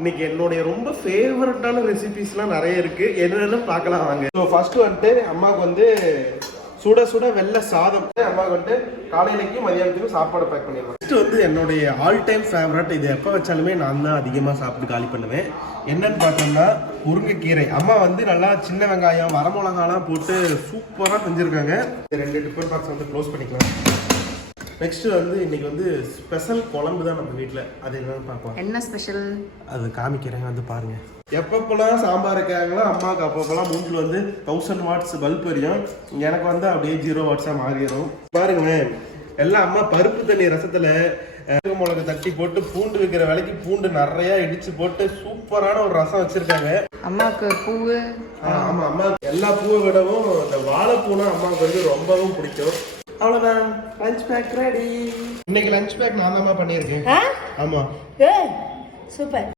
இன்னைக்கு என்னுடைய ரொம்ப ஃபேவரட்டான ரெசிபிஸ்லாம் நிறைய இருக்கு, என்னென்னு பார்க்கலாம் வாங்க. ஸோ ஃபர்ஸ்ட் வந்துட்டு அம்மாவுக்கு வந்து சுட சுட வெள்ளை சாதம், அம்மாவுக்கு வந்துட்டு காலையிலைக்கும் மதியானத்துக்கும் சாப்பாடு பேக் பண்ணிடுவேன். ஃபர்ஸ்ட் வந்து என்னுடைய ஆல் டைம் ஃபேவரட், இது எப்போ வச்சாலுமே நான் தான் அதிகமாக சாப்பிட்டு காலி பண்ணுவேன். என்னன்னு பார்த்தோம்னா முருங்கைக்கீரை. அம்மா வந்து நல்லா சின்ன வெங்காயம் வரமிளகாலாம் போட்டு சூப்பராக செஞ்சுருக்காங்க. 2 டிஃபன் பாக்ஸ் வந்து க்ளோஸ் பண்ணிக்கலாம். நெக்ஸ்ட் வந்து இன்னைக்கு வந்து ஸ்பெஷல் குழம்பு தான் நம்ம வீட்டில், அது என்னன்னு பார்ப்போம். என்ன ஸ்பெஷல் அது காமிக்கிறேன், வந்து பாருங்க. எப்பப்பெல்லாம் சாம்பார் இருக்காங்களோ அம்மாவுக்கு அப்பப்பெல்லாம் மூஞ்சில் வந்து 1000 வாட்ஸ் பல்ப் எரியும், எனக்கு வந்து அப்படியே 0 வாட்ஸாக மாறிடும். பாருங்க, எல்லாம் அம்மா பருப்பு தண்ணி ரசத்துல மிளகு தட்டி போட்டு பூண்டு வைக்கிற வேலைக்கு பூண்டு நிறைய இடிச்சு போட்டு சூப்பரான ஒரு ரசம் வச்சிருக்காங்க. அம்மாவுக்கு பூவு, ஆமா, அம்மா எல்லா பூவை விடவும் இந்த வாழைப்பூனா அம்மாவுக்கு வந்து ரொம்பவும் பிடிக்கும். அவ்வளவுதான், லஞ்ச் பேக் ரெடி. இன்னைக்கு லஞ்ச் பேக் நான் தான் பண்ணியிருக்கேன். ஆமா, சூப்பர்.